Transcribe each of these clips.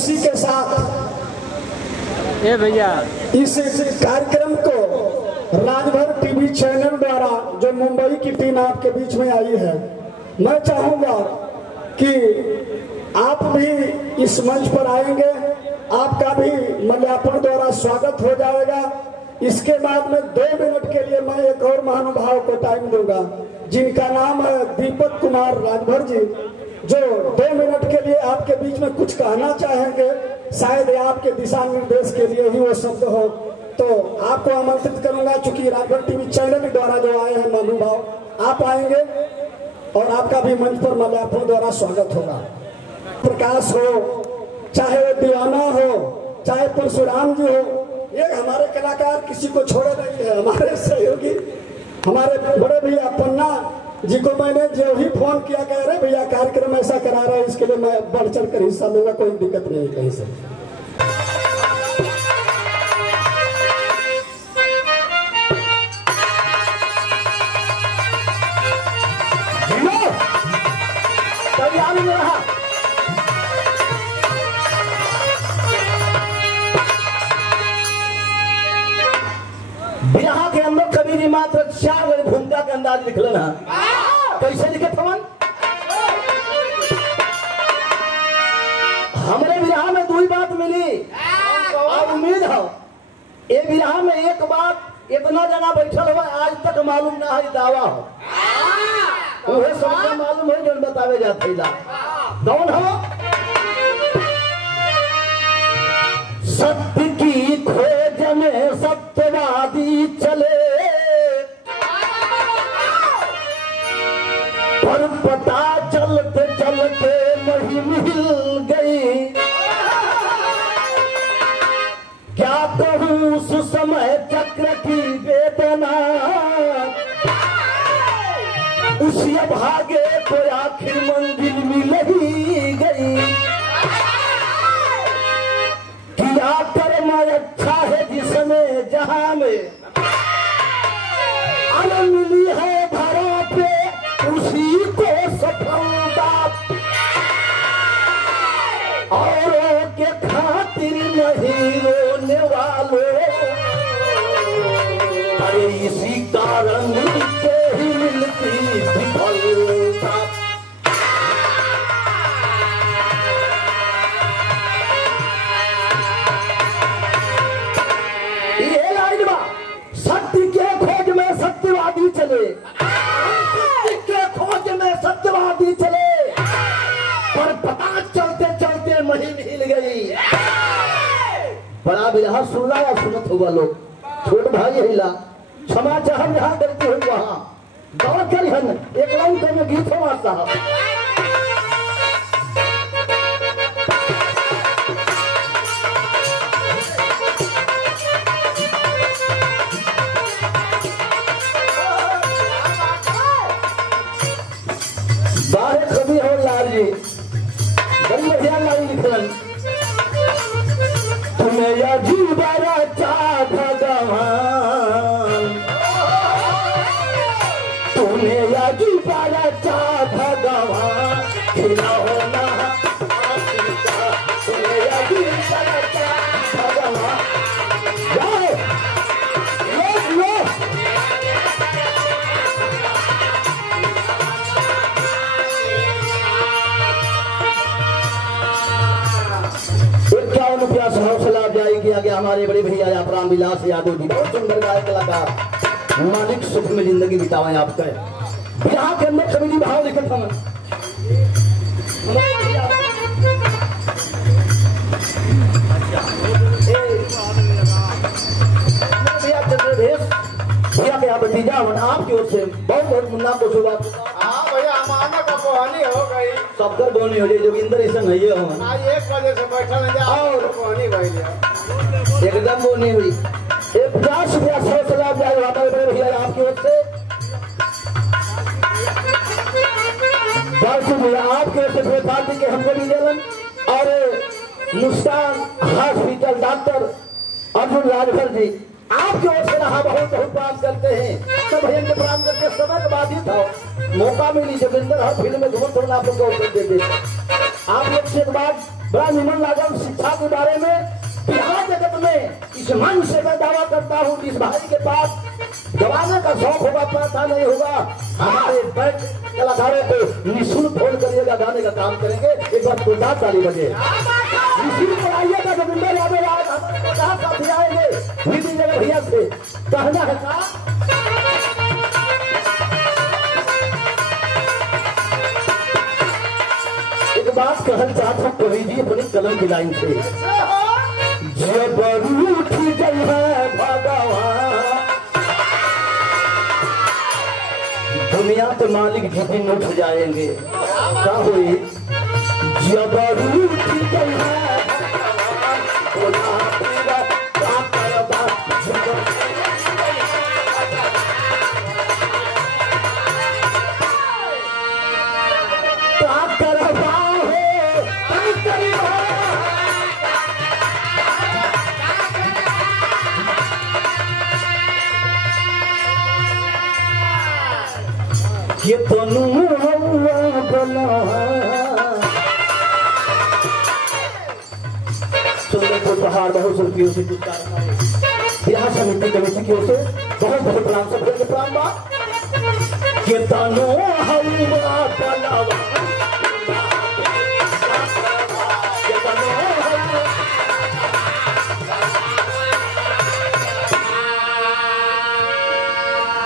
उसी के साथ भैया इस कार्यक्रम को राजभर टीवी चैनल द्वारा जो मुंबई की टीम आपके बीच में आई है, मैं चाहूंगा कि आप भी इस मंच पर आएंगे, आपका भी मल्यार्पण द्वारा स्वागत हो जाएगा। इसके बाद में 2 मिनट के लिए मैं एक और महानुभाव को टाइम दूंगा, जिनका नाम है दीपक कुमार राजभर जी, जो 2 मिनट के लिए आपके बीच में कुछ कहना चाहेंगे। शायद आपके दिशा निर्देश के लिए ही वो शब्द हो, तो आपको आमंत्रित करूंगा। चूंकि राजभर टीवी चैनल द्वारा जो आए हैं महानुभाव, आप आएंगे और आपका भी मंच पर मल्यार्पण द्वारा स्वागत होगा। प्रकाश हो, चाहे वो दीवाना हो, चाहे परशुराम जी हो, ये हमारे कलाकार किसी को छोड़े नहीं है। हमारे सहयोगी, हमारे बड़े भैया पन्ना जी को मैंने जो ही फोन किया, कह रहे भैया कार्यक्रम ऐसा करा रहे हैं, इसके लिए मैं बढ़ चढ़ कर हिस्सा लूंगा, कोई दिक्कत नहीं कहीं से। तैयारी में रहा बिरहा के अंदर कवि जी मात्र 4 बजे भूमिका के अंदाज लिखलन है। कैसे लिखे थमन? हमरे बिरहा में 2 बात मिली और उम्मीद है ये बिरहा में एक बात इतना जना बैठल हुआ आज तक मालूम ना है, दावा हो वह सबको मालूम है जो बतावे जाते ला। कौन हो? सत्य की खोज में सत्यवादी चले, पर पता चलते चलते नहीं मिल गई। क्या कहूँ उस समय चक्र की वेदना, उसी अभागे को आखिर मंजिल मिल ही गई। किया कर्म अच्छा है जिसमें जहां में अल मिली है धरा पे, उसी को सफलता। औरों के खातिर नहीं रोने वालों, अरे इसी कारण से ही मिलती विफलता। ये लाइन बा, सत्य के खोज में सत्यवादी चले, सत्य के खोज में सत्यवादी चले, पर पता चलते चलते मही मिल गई। बड़ा बिरहा सुनला या सुनत हुआ लोग? छोट भाई हिला क्षमा चाहम, जहाँ गलती हुई वहाँ दौड़ कर हन एक लाइन में गीत हो साहब। बाहर कभी हो लाल जी बड़ी बढ़िया लाइन लिखलन। तुम्हें या जीवारा चाह भगवान, तुम्हें या जीवारा चाह भगवान, खिलौना तुम्हें या जीवारा चाह भगवान। जाओ लो रुपया से हौसला जाएगी आगे। हमारे बड़े भैया प्राण विलास यादव जी बहुत सुंदर गायक कलाकार, मालिक सुख में जिंदगी बितावे आपका। बिरहा के अंदर कवि जी भाव लिखे थे। भैया के यहाँ भतीजा आपकी ओर से बहुत बहुत मुन्ना को शुरुआत। हाँ भैया, हमारा का बोहनी हो गई, सबकर बोनी हो जाए, जोगिंदर ऐसा नहीं है। 1 बजे से बैठा नहीं और बोहनी भाई एकदम बोनी हुई। 50 रुपया 100 सलाह जाए हमारे बड़े भैया आपकी ओर से। भैया आपके ओर से पार्टी के हमको भी देलन, और मुस्कान हॉस्पिटल डॉक्टर अर्जुन राजभर जी आपकी ओर से रहा बहुत बहुत प्रणाम करते हैं। सब भैया के प्रणाम करके समय बाद ही था मौका मिली जोगिंदर हर फिल्म में धूम आप लोग को अवसर देते। आप लोग से एक बात बड़ा निमन लागल शिक्षा के बारे में। बिहार जगत में इस मन से मैं दावा करता हूँ, इस भाई के पास गवाने का शौक होगा, पैसा नहीं होगा, हमारे बैंक कलाकारों को निःशुल्क फोन करिएगा, गाने का काम करेंगे। एक बार तो 10 ताली बजे निःशुल्क आइएगा। गोविंदर यादव आज हमारे 50 साथी आएंगे निधि जगह भैया से। कहना है का एक बात कहना चाहता हूँ, कवि जी अपनी कलम की लाइन से। जब रूठ गई है भगवान, दुनिया के मालिक जिस दिन उठ जाएंगे, क्या हुई? जब रूठ गई है ये तनु बना सोनेपुर पहाड़ बहुत से रुपयों से बिहार समिति कमेटी की ओर से बहुत बहुत प्रणाम। सब के प्रणाम बा। ये तनु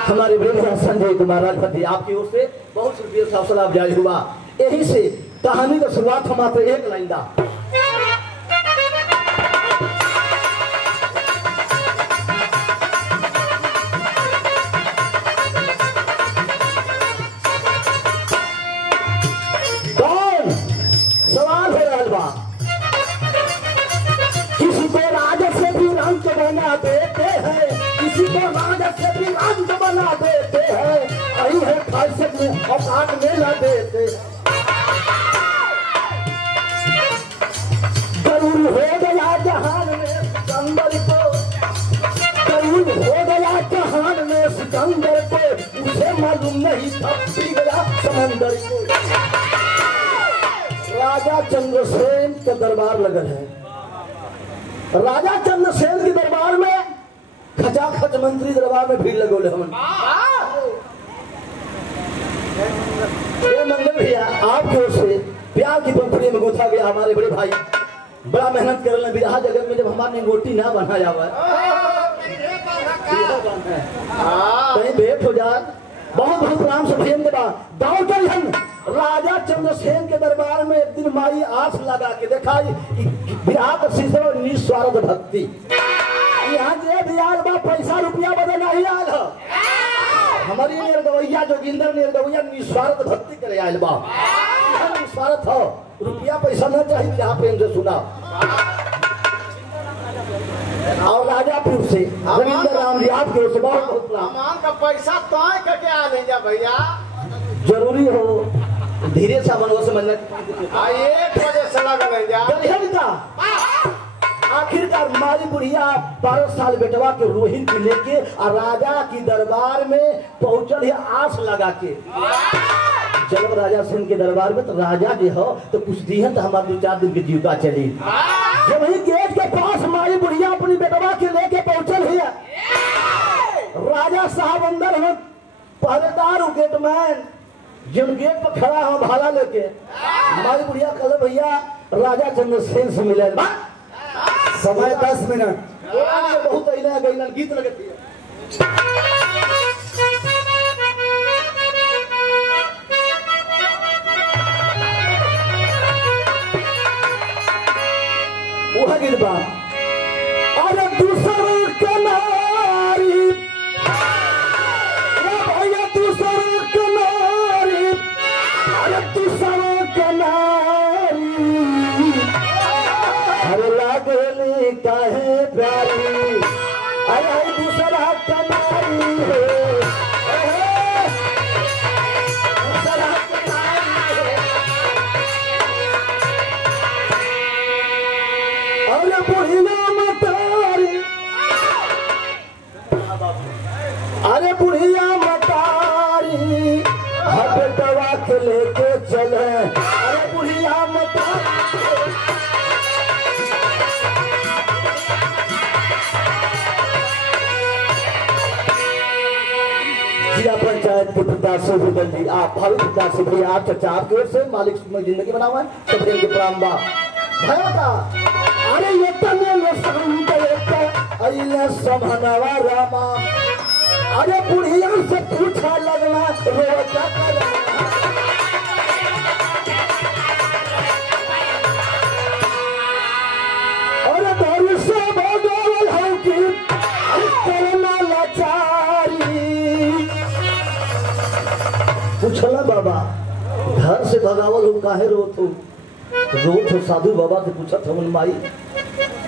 हमारे बेटा संजय कुमार राजपति आपकी ओर से बहुत रुपये से हौसला अफजाई हुआ। यही से कहानी का शुरुआत हम मात्र एक लाइन दा। कौन सवाल हो रहा बा? किसी को राजा से भी रंग बना देते हैं, किसी को राजा से भी रंग बना देते हैं, आई है खासियत में औकात में ला देते। जरूर हो गया जहान में सिकंदर को, जरूर हो गया जहान में सिकंदर को, उसे मालूम नहीं था पी गया समंदर को। राजा चंद्रसेन का दरबार लगल है। राजा चंद्रसेन के दरबार में खचाखच मंत्री दरबार में भीड़ लगोले हम। मंगल भैया आपकी ओर से प्यार की पंखुड़ी में गुथा गया। हमारे बड़े भाई बड़ा मेहनत कर रहे हैं बिरहा जगत में। जब हमारे गोटी ना बना जावा कहीं भेंट हो जाए, बहुत बहुत प्रणाम से भजन के बाद गाँव के हम राजा चंद्रसेन के दरबार में एक दिन माई आस लगा के देखा बिरहा का सिलसिला निस्वार्थ भक्ति। यहाँ जे भी आल बा पैसा रुपया बदल नहीं आल है। हमारी निर्गवैया जोगिंदर निर्गवैया निस्वार्थ भक्ति करे आयल बा। निस्वार्थ हो, रुपया पैसा न चाहिए। यहाँ प्रेम से सुना। और राजापुर से रविंद्र राम जी आपके ओर से बहुत बहुत सामान का पैसा तय करके आ ले जा भैया। जरूरी हो धीरे से मन से मन 1 बजे से लग जा। आखिरकार मारी बुढ़िया 12 साल बेटवा के रोहित को लेके और राजा की दरबार में पहुंचल है आस लगा के। जब राजा सिंह के दरबार में तो राजा जो हो तो कुछ दिहन तो हमारे 2-4 दिन की जीविका चली। जब वही गेट के पास मारी बुढ़िया अपनी बेटवा के लेके पहुंचल है, राजा साहब अंदर है, पहरेदार गेटमैन जिन गेट पर खड़ा हो भाला लेके। हमारी बुढ़िया कल भैया राजा चंद्रसेन से मिले समय 10 मिनट बहुत अइला गइला गीत लगती है। वह गीत बा अरे दूसर कनारी भैया दूसर कनारी अरे दूसर कनारी अरे लागली काहे प्यारी अरे दूसरा कनारी दूसरा कनारी अरे बुढ़िया मतारी अरे बुढ़िया मतारी हट दवा के लेके चले। अरे बुढ़िया मतारी पंचायत के प्रत्याशी भूगल जी, आप भावी प्रत्याशी भैया, आप चर्चा आपकी ओर से मालिक में जिंदगी बनावा है सब के प्रणाम बा भैया का। अरे ये तने लो संत एक अइले समहनवा रामा, अरे बुढ़िया से पूछा लगना रोजा का पूछला बाबा घर से भगावल हो काहे रोत हो? रोत हो साधु बाबा से पूछत हमन माई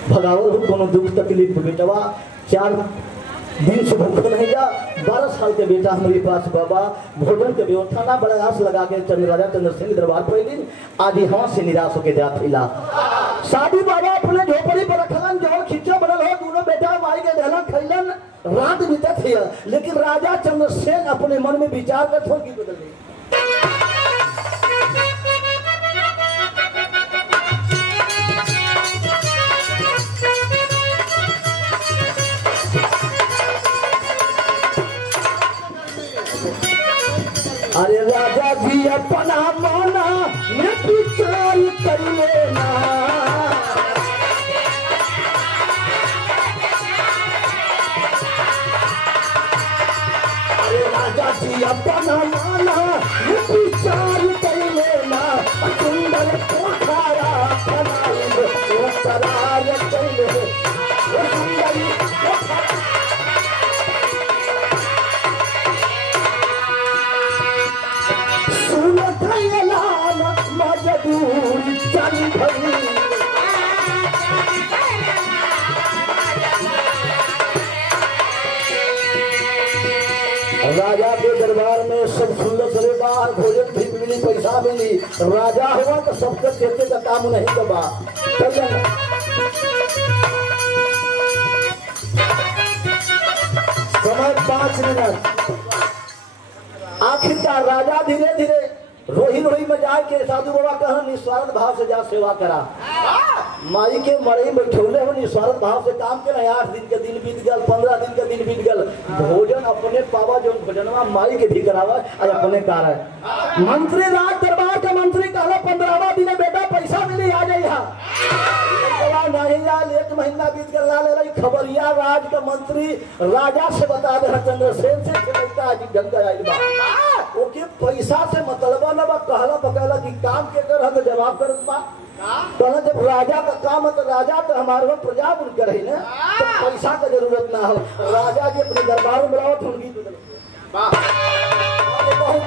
भगावल हो कोनो दुख तकलीफ बेटवा 4 दिन से भूखल नहीं जा 12 साल के बेटा हमारे पास बाबा भोजन के व्यवस्था ना बड़ा आस लगा के राजा चंद्र सिंह दरबार पर आदि हाँ से निराश होके जा फिला साधु बाबा अपने झोपड़ी पर रखलन जो खिच्चा बनल हो दोनों बेटा माई के रहलन खैलन रात बीतत है, लेकिन राजा चंद्रसेन अपने मन में विचार कर थोड़ी बदल गई। अरे राजा जी अपना माना मैं विचार कर लेना, राजा जी अपना माना विचार कर लेना, सुंदर पोखरा बनाएंगे वो करार चले वो सुंदरी सुनत लाल मजदूर चल भई। राजा के दरबार में सब सुंदर सरे बाहर भोजन भी मिली पैसा मिली, राजा हुआ तो सबके चेते का काम नहीं दबा। समय 5 मिनट। आखिरकार राजा धीरे धीरे रोही रोही में जाके साधु बाबा कहा निस्वार्थ भाव से जा सेवा करा। माई के मरई बैठौले हो निस्वार्थ भाव से काम के 8 दिन के दिन बीत गल 15 दिन के दिन बीत गल, भोजन अपने पावा जो भोजनवा माई के भी करावा और अपने कारण। मंत्री राज दरबार का मंत्री कहला 15वां दिन बेटा पैसा मिली आ जाइए। नहीं यार 1 महीना बीत गल ला ले खबरिया राज का मंत्री राजा से बता दे चंद्रसेन से चलता आज ढंग आई बा ओके पैसा से मतलब ना बा कहला पकड़ला कि काम के कर हम जवाब करत बा कहला जब राजा का काम है तो राजा तो हमारे प्रजा बन कर है ना तो पैसा का जरूरत ना हो। राजा जी अपने दरबार में बुलाओ ठुनगी बहुत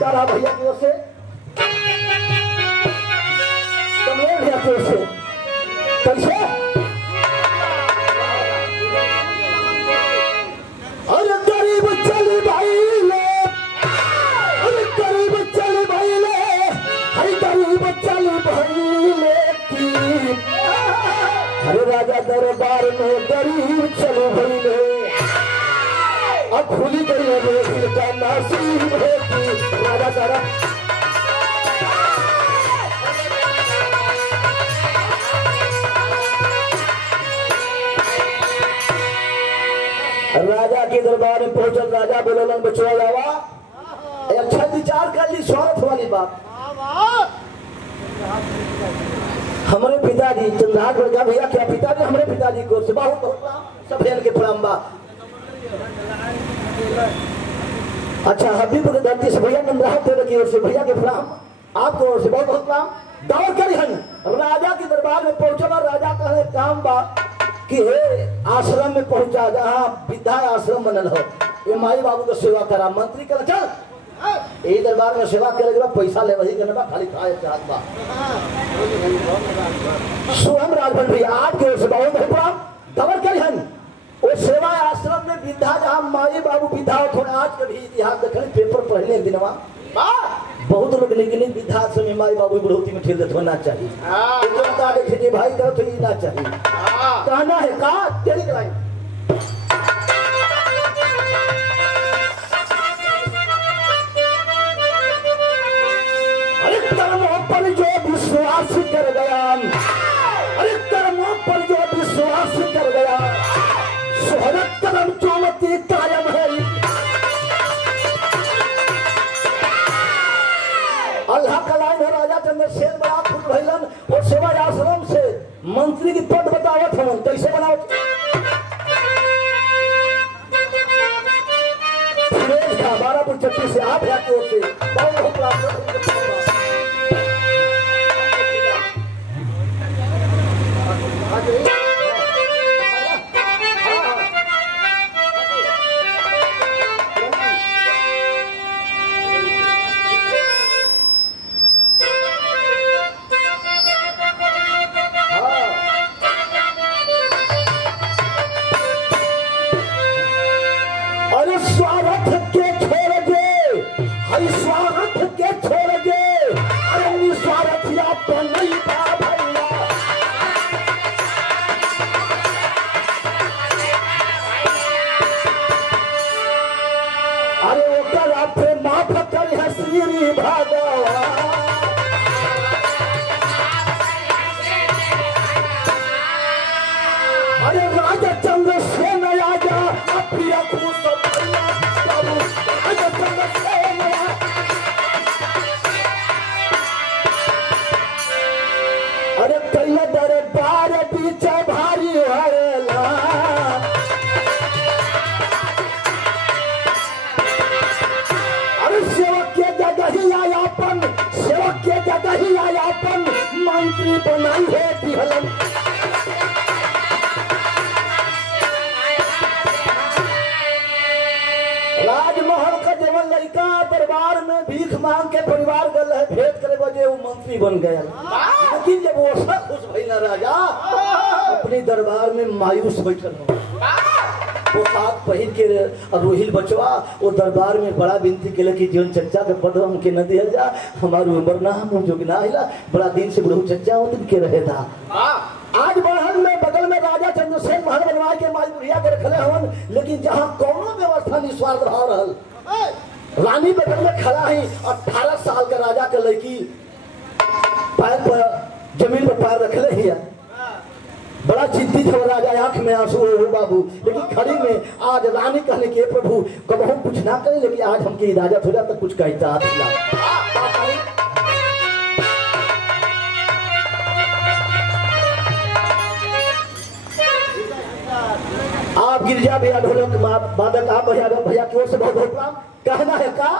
सारा भैया की ओर से कमले भैया की ओर से कैसे अरे गरीब चली भाई ले, अरे गरीब चली भाई ले, अरे गरीब चली भाई ले की। अरे राजा दरबार में गरीब चली भाई ले, अब खुली गई है का नसीब है कि राजा करा राजा के दरबार में पहुंचल। राजा बोलन बचवा जावा अच्छा विचार कर ली स्वार्थ वाली बात। हमारे पिताजी चंद्रहाट राजा भैया क्या पिताजी हमारे पिताजी को से बहुत बहुत सफेद के प्रणाम बा। अच्छा हबीबपुर धरती से भैया नंदराज की ओर से भैया के प्रणाम आपको ओर से बहुत बहुत प्रणाम। दौड़ कर राजा के दरबार में पहुंचल। राजा कहे काम बा कि हे आश्रम में पहुंचा जहाँ विद्या आश्रम बनल हो ये माई बाबू को सेवा करा। मंत्री कह चल यही दरबार में सेवा करे पैसा ले वही करना खाली खाए चाहत बा। स्वयं राजभर भी आपके ओर से बहुत दौड़ कर वो सेवा आश्रम में विद्या जहाँ माई बाबू विद्या थोड़ा आज के भी इतिहास देखे पेपर पढ़ने दिनवा बहुत लोग लेकिन विद्या में माई बाबू बढ़ोती में ठेल देते होना चाहिए देखे भाई करो तो ये ना चाहिए कहना है का तेरी कराई। अरे कर्मों पर जो विश्वास कर गया, अरे कर्मों पर जो विश्वास कर गया शोहरत कदम चोमती कायम है। मंत्री की पद बतावत हम कैसे बनाओ फिरोज खा 12 चट्टी से आप की ओर से बहुत बहुत मंत्री बनाई है बिहलन राजमहल का जवन लड़का दरबार में भीख मांग के परिवार गल है भेंट करे बजे वो मंत्री बन गया लेकिन जब वो सब खुश भई ना राजा अपने दरबार में मायूस बैठल हो वो साथ पहिन के रोहिल बचवा वो दरबार में बड़ा विनती के कि जीवन चच्चा के पद हमके न दिया जा हमारी उम्र ना हम जो ना हिला बड़ा दिन से बुढ़ऊ चच्चा हो दिन के रहे था आज महल में बगल में राजा चंद्रसेन महल बनवा के माई बुढ़िया के रखले हवन लेकिन जहाँ कौनो व्यवस्था निस्वार्थ भाव रहल रानी बगल में खड़ा ही 18 साल का राजा के लड़की पैर पर जमीन पर पैर रखले ही बड़ा चिंतित हो राजा आंख में आंसू हो बाबू लेकिन खड़ी में आज रानी कहने के प्रभु कबहू कुछ ना करे लेकिन आज हमके इजाजत हो जाए तो कुछ कहता आप गिरजा भैया ढोलक बादक आप भैया की ओर से बहुत बहुत प्रणाम कहना है का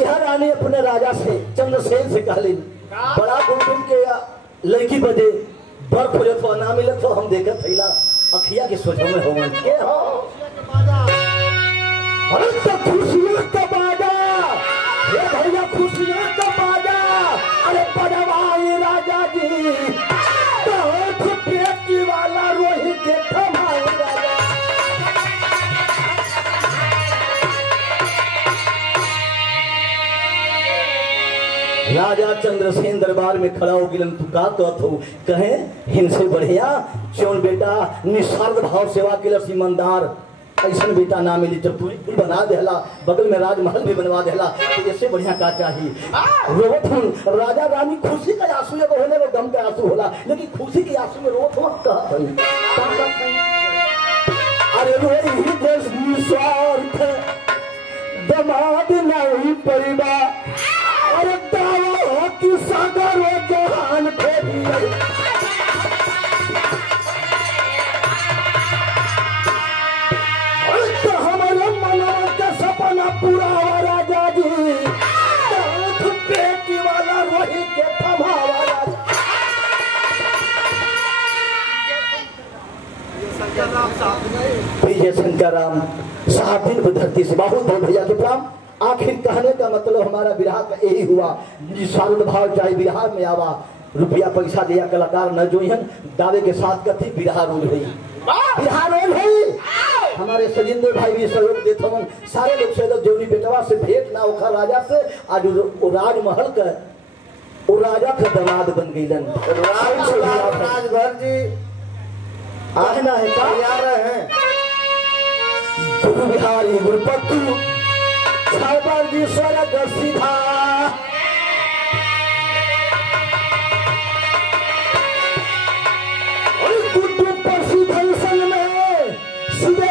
यह रानी अपने राजा से चंद्रसेन से कहली बड़ा गुनगुन के लड़की बजे बर खोजे तो ना मिले तो हम देखत थैला अखिया के सोझो में हो के हो अरे तो खुशियों का बाजा ये भैया खुशियों का बाजा अरे बजवाई राजा जी तो पेटी वाला रोही के थमाई राजा राजा चंद्रसेन दरबार में खड़ा हो गिलन तू का कहत हो कहे हिंसे बढ़िया चौन बेटा निस्वार्थ भाव सेवा के लिए ईमानदार ऐसा बेटा ना मिली जब तू बना देला बगल में राजमहल भी बनवा देला तो इससे बढ़िया का चाहिए रोवत हम राजा रानी खुशी का आंसू एगो होले वो गम का आंसू होला लेकिन खुशी के आंसू में रोवत हम कहत अरे रोई देश निस्वार्थ दमाद नहीं परिवार अरे दावा की सागर वो जहान खोदी तो हमारे मनवा का सपना पूरा हुआ राजा जी पेटी वाला रोही के थमावा राजा विजय शंकर राम सात दिन पर धरती से बहुत बहुत भैया के प्रणाम आखिर कहने का मतलब हमारा विराह का यही हुआ निस्वार्थ भाव चाहे विराह में आवा रुपया पैसा दिया कलाकार न जोहन दावे के साथ कथी विराह रोल हुई विराह रोल हुई हमारे सजिंदर भाई भी सहयोग देते हवन सारे लोग से जोनी बेटवा से भेंट ना होखा राजा से आज वो राजमहल का वो राजा का दामाद बन गईलन राजभर जी आना है तैयार है गुरु बिहारी गुरुपत्तु छापर जी स्वर्ग सीधा और कुटुंब पर सीधे में सीधे